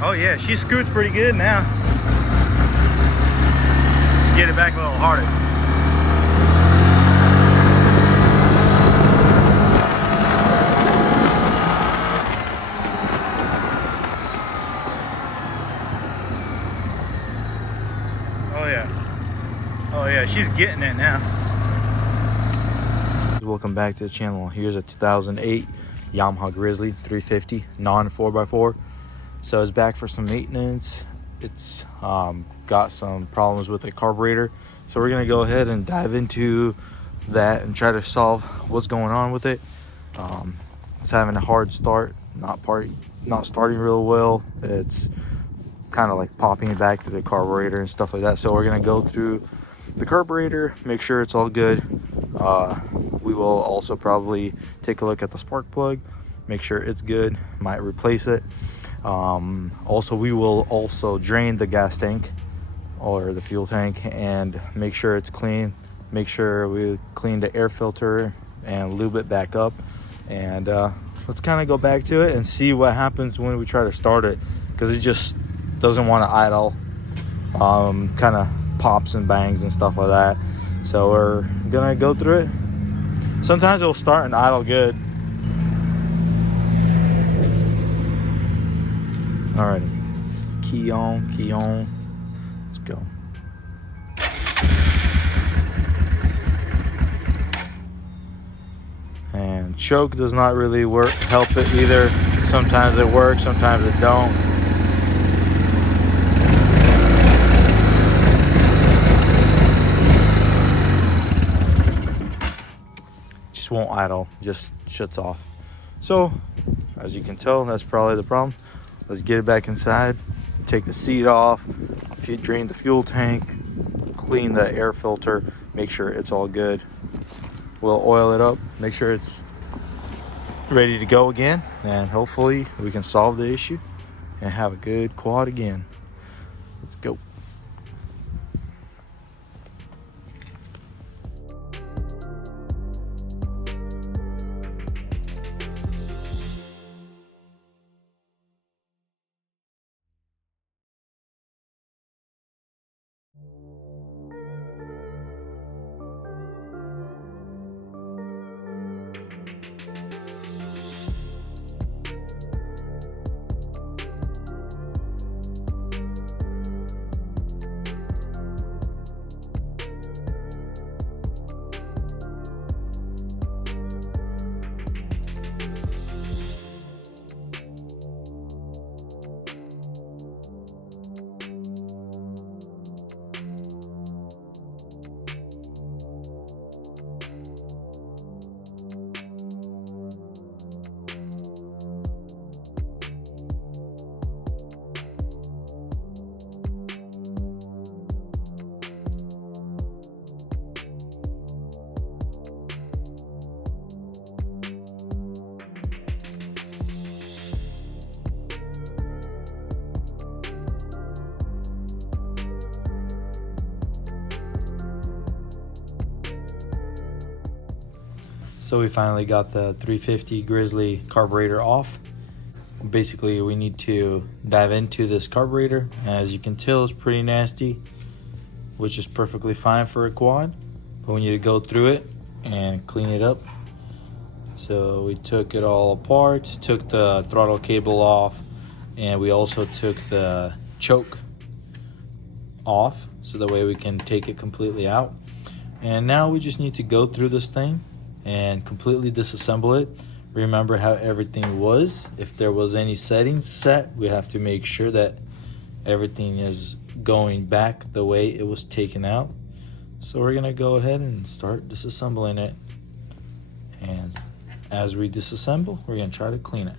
Oh yeah, she scoots pretty good now. Get it back a little harder. Oh yeah. Oh yeah, she's getting it now. Welcome back to the channel. Here's a 2008 Yamaha Grizzly 350 non 4x4. So it's back for some maintenance. It's got some problems with the carburetor, so we're gonna go ahead and dive into that and try to solve what's going on with it. It's having a hard start, not starting real well. It's kind of like popping back to the carburetor and stuff like that. So we're gonna go through the carburetor, make sure it's all good. We will also probably take a look at the spark plug, make sure it's good, might replace it. Also, we will also drain the gas tank or the fuel tank and make sure it's clean. Make sure we clean the air filter and lube it back up. And let's kind of go back to it and see what happens when we try to start it, because it just doesn't want to idle. Kind of pops and bangs and stuff like that. So we're gonna go through it. Sometimes it'll start and idle good. Alrighty, key on, let's go. And choke does not really help it either. Sometimes it works, sometimes it don't. Just won't idle, just shuts off. So, as you can tell, that's probably the problem. Let's get it back inside, take the seat off, drain the fuel tank, clean the air filter, make sure it's all good. We'll oil it up, make sure it's ready to go again, and hopefully we can solve the issue and have a good quad again. Let's go. So we finally got the 350 Grizzly carburetor off. Basically, we need to dive into this carburetor. As you can tell, it's pretty nasty, which is perfectly fine for a quad, but we need to go through it and clean it up. So we took it all apart, took the throttle cable off, and we also took the choke off, so that way we can take it completely out. And now we just need to go through this thing and completely disassemble it. Remember how everything was. If there was any settings set, we have to make sure that everything is going back the way it was taken out. So we're gonna go ahead and start disassembling it. And as we disassemble, we're gonna try to clean it.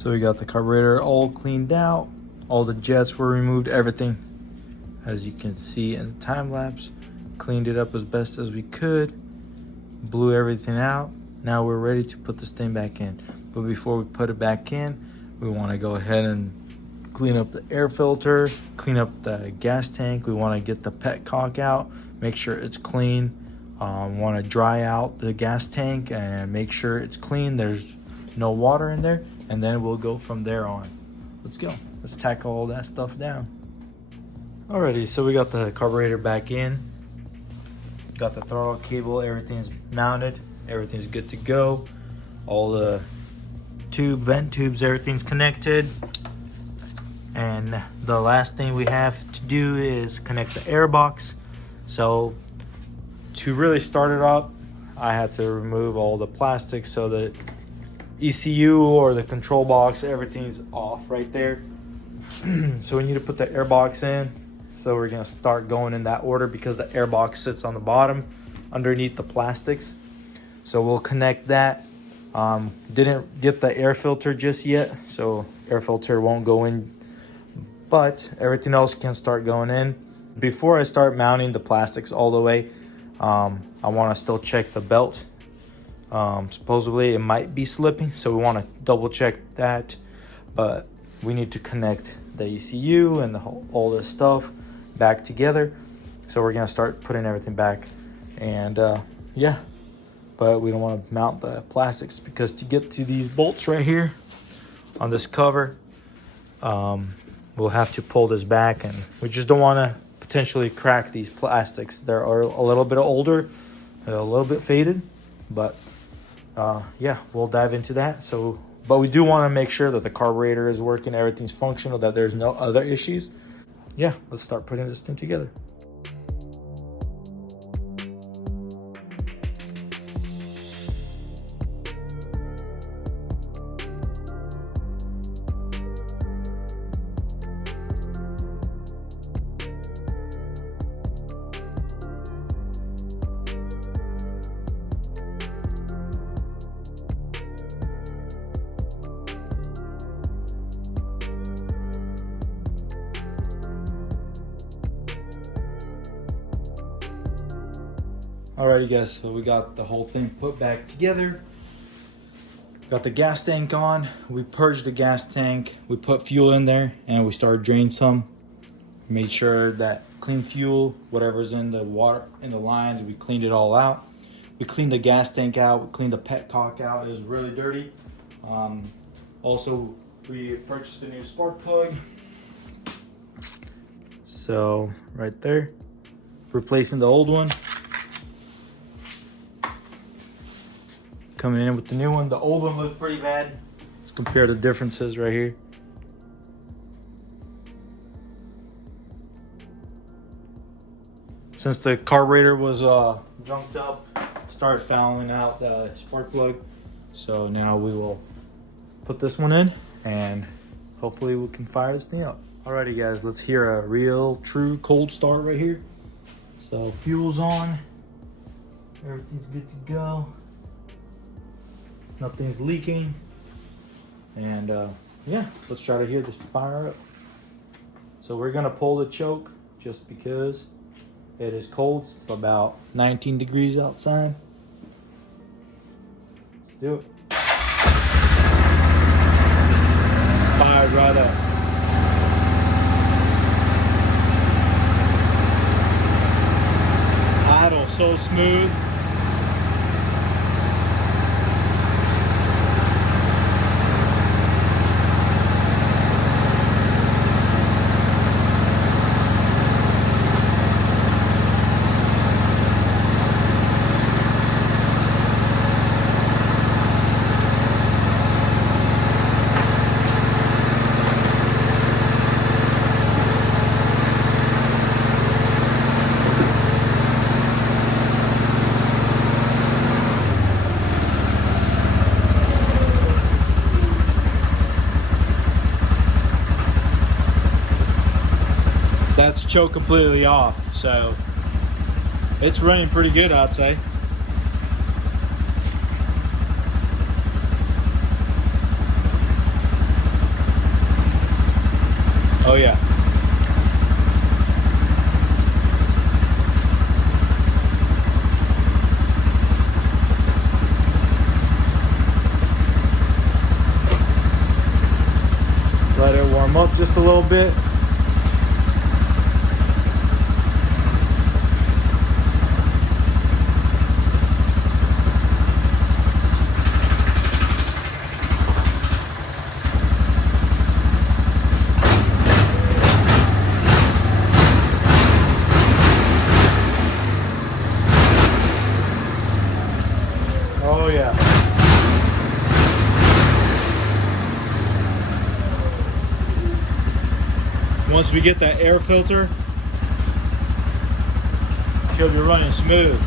So we got the carburetor all cleaned out. All the jets were removed, everything. As you can see in the time lapse, cleaned it up as best as we could. Blew everything out. Now we're ready to put this thing back in. But before we put it back in, we want to go ahead and clean up the air filter, clean up the gas tank. We want to get the petcock out, make sure it's clean. Want to dry out the gas tank and make sure it's clean. There's no water in there, and then we'll go from there on. Let's go. Let's tackle all that stuff down. Alrighty, so we got the carburetor back in. Got the throttle cable, everything's mounted, everything's good to go. All the vent tubes, everything's connected. And the last thing we have to do is connect the air box. So to really start it up, I had to remove all the plastic so that ECU or the control box, everything's off right there. So we need to put the air box in. So we're gonna start going in that order because the air box sits on the bottom underneath the plastics. So we'll connect that. Didn't get the air filter just yet, so air filter won't go in, but everything else can start going in. Before I start mounting the plastics all the way, I want to still check the belt. Supposedly it might be slipping, so we want to double check that, but we need to connect the ECU and all this stuff back together. So we're gonna start putting everything back, and yeah, but we don't want to mount the plastics because to get to these bolts right here on this cover, we'll have to pull this back, and we just don't want to potentially crack these plastics. They're a little bit older, a little bit faded, but yeah, we'll dive into that. So, but we do want to make sure that the carburetor is working, everything's functional, that there's no other issues. Yeah, let's start putting this thing together. Alrighty guys, so we got the whole thing put back together. Got the gas tank on. We purged the gas tank. We put fuel in there and we started draining some. Made sure that clean fuel, whatever's in the water, in the lines, we cleaned it all out. We cleaned the gas tank out. We cleaned the petcock out. It was really dirty. Also, we purchased a new spark plug. So right there, replacing the old one. Coming in with the new one. The old one looked pretty bad. Let's compare the differences right here. Since the carburetor was junked up, started fouling out the spark plug. So now we will put this one in and hopefully we can fire this thing up. Alrighty guys, let's hear a real true cold start right here. So fuel's on, everything's good to go. Nothing's leaking, and yeah, let's try to hear this fire up. So we're gonna pull the choke just because it is cold. It's about 19 degrees outside. Let's do it. Fired right up. Idle so smooth. That's choke completely off, so it's running pretty good, I'd say. Oh yeah. Let it warm up just a little bit. Oh yeah. Once we get that air filter, she'll be running smooth.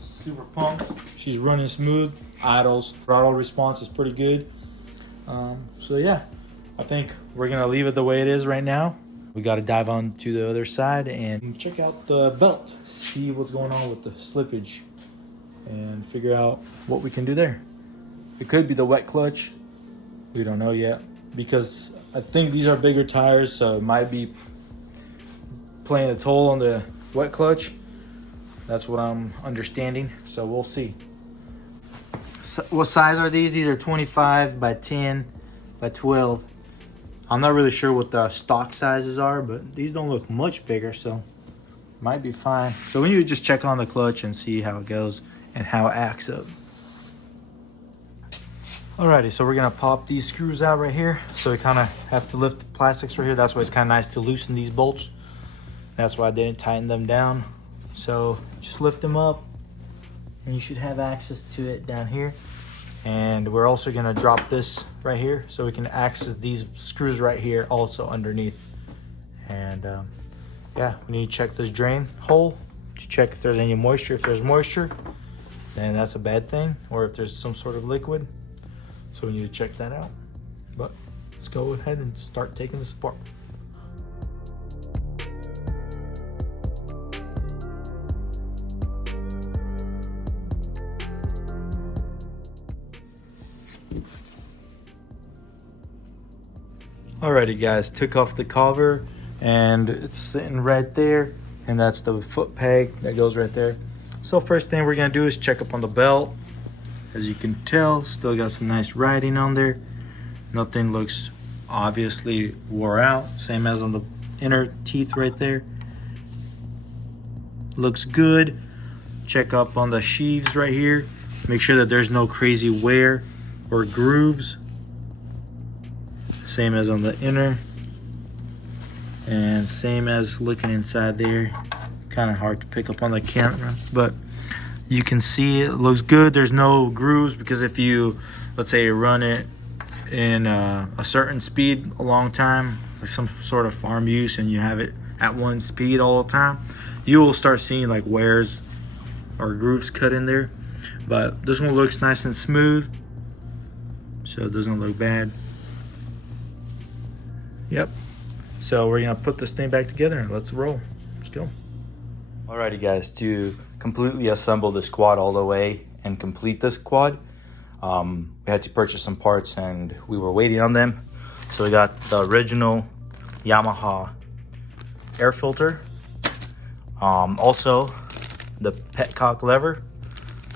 Super pumped. She's running smooth. Idles. Throttle response is pretty good. So yeah, I think we're gonna leave it the way it is right now. We got to dive on to the other side and check out the belt, see what's going on with the slippage, and figure out what we can do there. It could be the wet clutch. We don't know yet because I think these are bigger tires, so it might be playing a toll on the wet clutch. That's what I'm understanding, so we'll see. So what size are these? These are 25 by 10 by 12. I'm not really sure what the stock sizes are, but these don't look much bigger, so might be fine. So we need to just check on the clutch and see how it goes and how it acts up. Alrighty, so we're gonna pop these screws out right here. So we kind of have to lift the plastics right here. That's why it's kind of nice to loosen these bolts. That's why I didn't tighten them down. So just lift them up and you should have access to it down here. And we're also gonna drop this right here so we can access these screws right here also underneath. And yeah, we need to check this drain hole to check if there's any moisture. If there's moisture, then that's a bad thing, or if there's some sort of liquid. So we need to check that out. But let's go ahead and start taking this apart. Alrighty guys, took off the cover and it's sitting right there, and that's the foot peg that goes right there. So first thing we're gonna do is check up on the belt. As you can tell, still got some nice writing on there. Nothing looks obviously wore out, same as on the inner teeth right there. Looks good. Check up on the sheaves right here. Make sure that there's no crazy wear or grooves. Same as on the inner, and same as looking inside there. Kind of hard to pick up on the camera, but you can see it looks good. There's no grooves, because if you, let's say, run it in a certain speed a long time, like some sort of farm use, and you have it at one speed all the time, you will start seeing like wears or grooves cut in there. But this one looks nice and smooth, so it doesn't look bad. Yep. So we're gonna put this thing back together and let's roll. Let's go. Alrighty guys, to completely assemble this quad all the way and complete this quad, we had to purchase some parts and we were waiting on them. So we got the original Yamaha air filter. Also the petcock lever,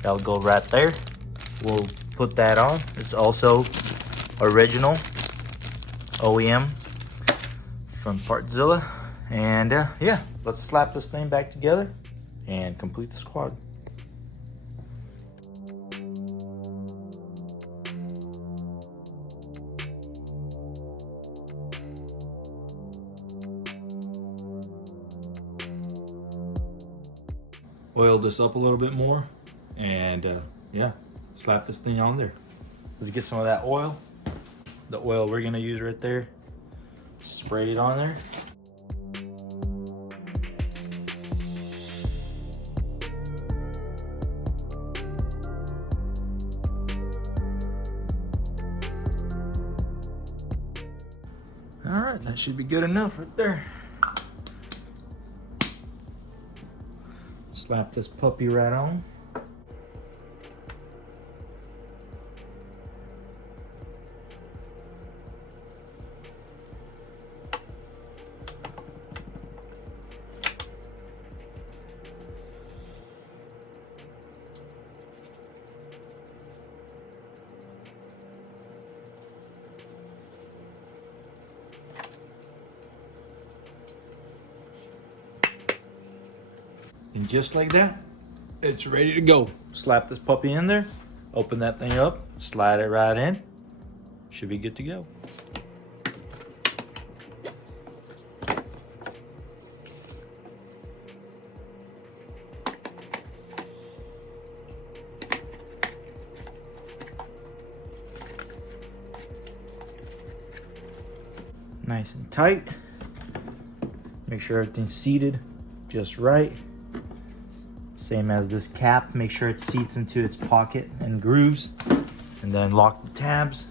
that'll go right there. We'll put that on. It's also original OEM from Partzilla. And yeah, let's slap this thing back together and complete this quad. Oil this up a little bit more and yeah, slap this thing on there. Let's get some of that oil. The oil we're gonna use right there. Spray it on there. All right, that should be good enough right there. Slap this puppy right on. And just like that, it's ready to go. Slap this puppy in there, open that thing up, slide it right in. Should be good to go. Nice and tight. Make sure everything's seated just right. Same as this cap, make sure it seats into its pocket and grooves, and then lock the tabs,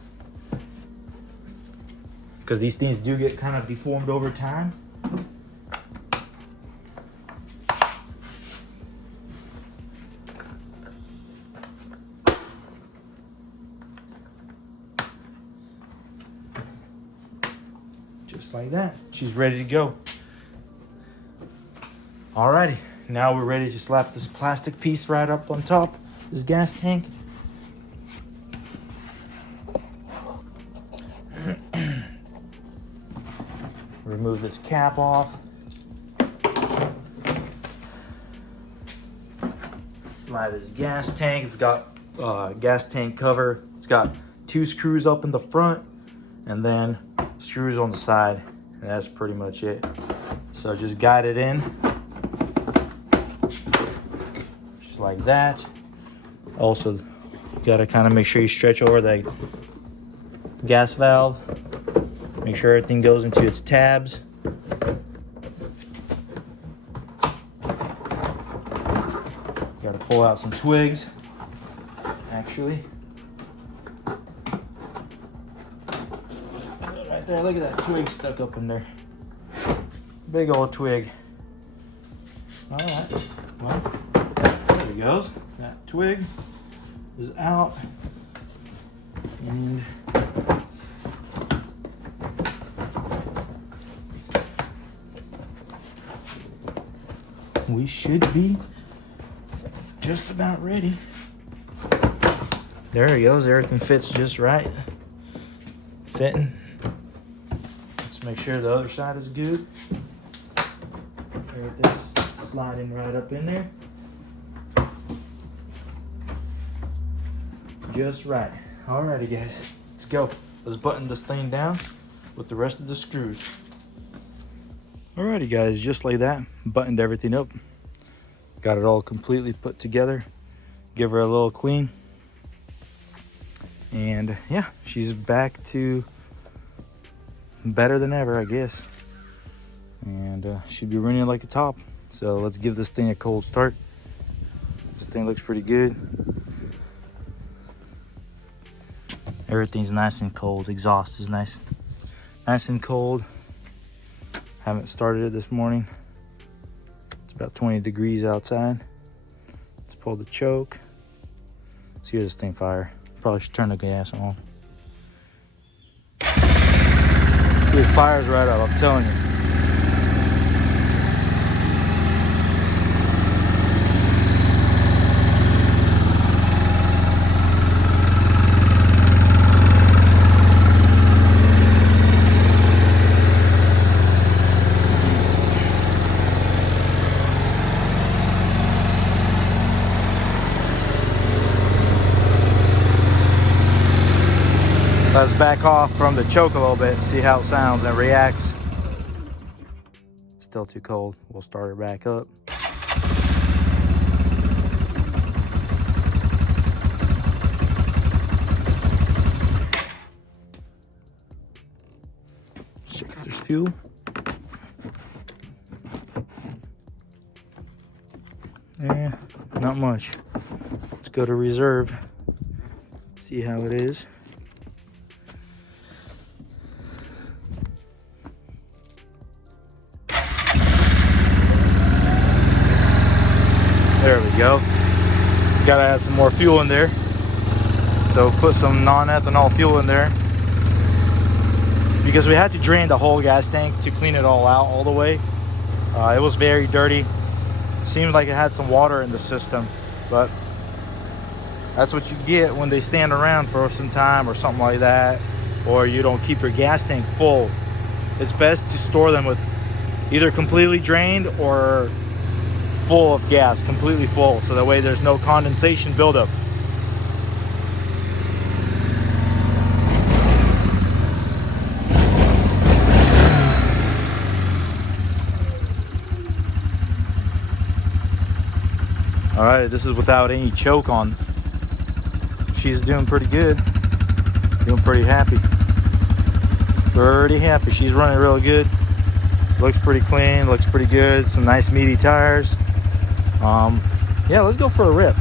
because these things do get kind of deformed over time. Just like that, she's ready to go. Alrighty. Now we're ready to slap this plastic piece right up on top, this gas tank. Remove this cap off. Slide this gas tank. It's got gas tank cover. It's got 2 screws up in the front and then screws on the side. And that's pretty much it. So just guide it in. Like that. Also, got to kind of make sure you stretch over the gas valve. Make sure everything goes into its tabs. Got to pull out some twigs, actually. Right there, look at that twig stuck up in there. Big old twig. All right, well. There he goes. That twig is out. And we should be just about ready. There he goes. Everything fits just right. Fitting. Let's make sure the other side is good. Everything's sliding right up in there. Just right. Alrighty guys, let's go. Let's button this thing down with the rest of the screws. Alrighty guys, just like that, buttoned everything up. Got it all completely put together. Give her a little clean. And yeah, she's back to better than ever, I guess. And she'll be running like a top. So let's give this thing a cold start. This thing looks pretty good. Everything's nice and cold. Exhaust is nice and cold. Haven't started it this morning. It's about 20 degrees outside. Let's pull the choke. Let's hear this thing fire. Probably should turn the gas on. Dude, it fires right up, I'm telling you. Let's back off from the choke a little bit, see how it sounds and reacts. Still too cold. We'll start it back up. Check if there's fuel. Yeah, not much. Let's go to reserve. See how it is. There we go. Gotta add some more fuel in there. So put some non-ethanol fuel in there, because we had to drain the whole gas tank to clean it all out all the way. It was very dirty. Seemed like it had some water in the system, but that's what you get when they stand around for some time or something like that, or you don't keep your gas tank full. It's best to store them with either completely drained or full of gas, completely full, so that way there's no condensation buildup. All right, this is without any choke on. She's doing pretty good. Doing pretty happy. Pretty happy. She's running real good. Looks pretty clean. Looks pretty good. Some nice meaty tires. Yeah, let's go for a rip.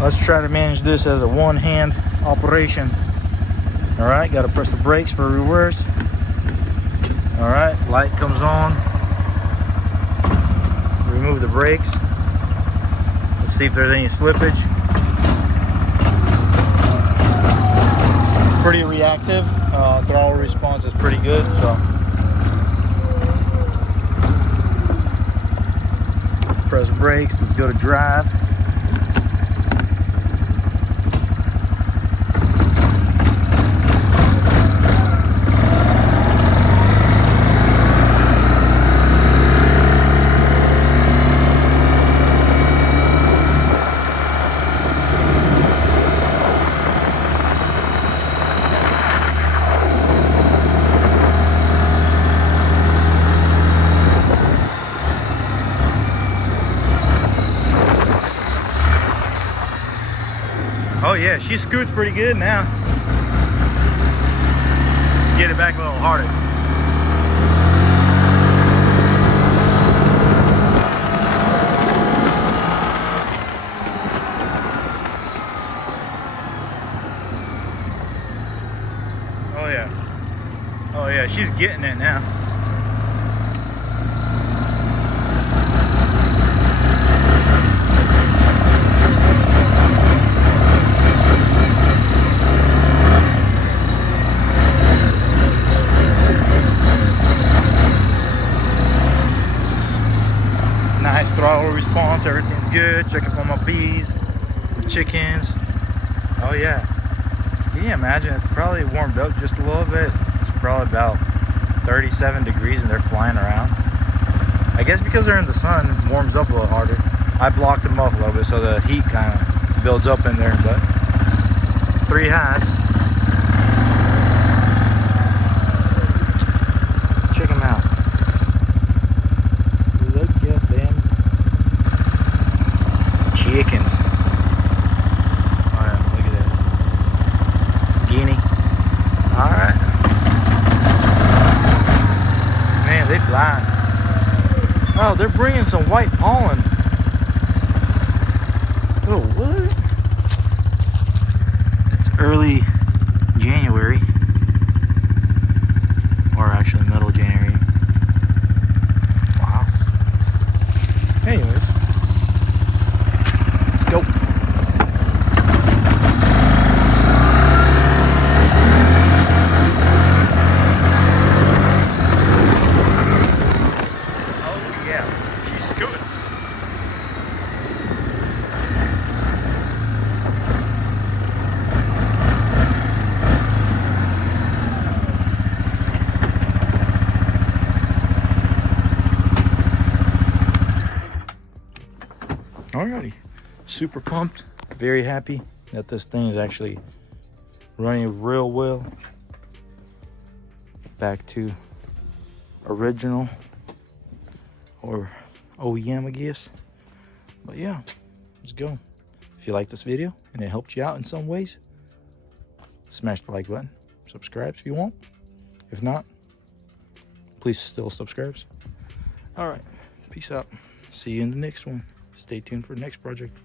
Let's try to manage this as a one-hand operation. All right, got to press the brakes for reverse. All right, light comes on. Remove the brakes. Let's see if there's any slippage. Pretty reactive. Throttle response is pretty good. So press brakes. Let's go to drive. Oh yeah, she scoots pretty good now. Get it back a little harder. Oh yeah. Oh yeah, she's getting it now. Nice throttle response, everything's good. Check up on my bees, the chickens. Oh yeah. Can you imagine? It's probably warmed up just a little bit. It's probably about 37 degrees and they're flying around. I guess because they're in the sun, it warms up a little harder. I blocked them up a little bit so the heat kind of builds up in there, but 3 hives. Check them out. Look at them chickens. Oh yeah, look at that. Guinea. Alright. Man, they fly. Oh, they're bringing some white pollen. Oh, what? It's early January. Or actually middle January. Wow. Anyways. Let's go. Oh yeah, she's scooting. Alrighty, super pumped, very happy that this thing is actually running real well. Back to original or OEM, I guess. But yeah, let's go. If you like this video and it helped you out in some ways, smash the like button, subscribe if you want. If not, please still subscribe. All right, peace out. See you in the next one. Stay tuned for the next project.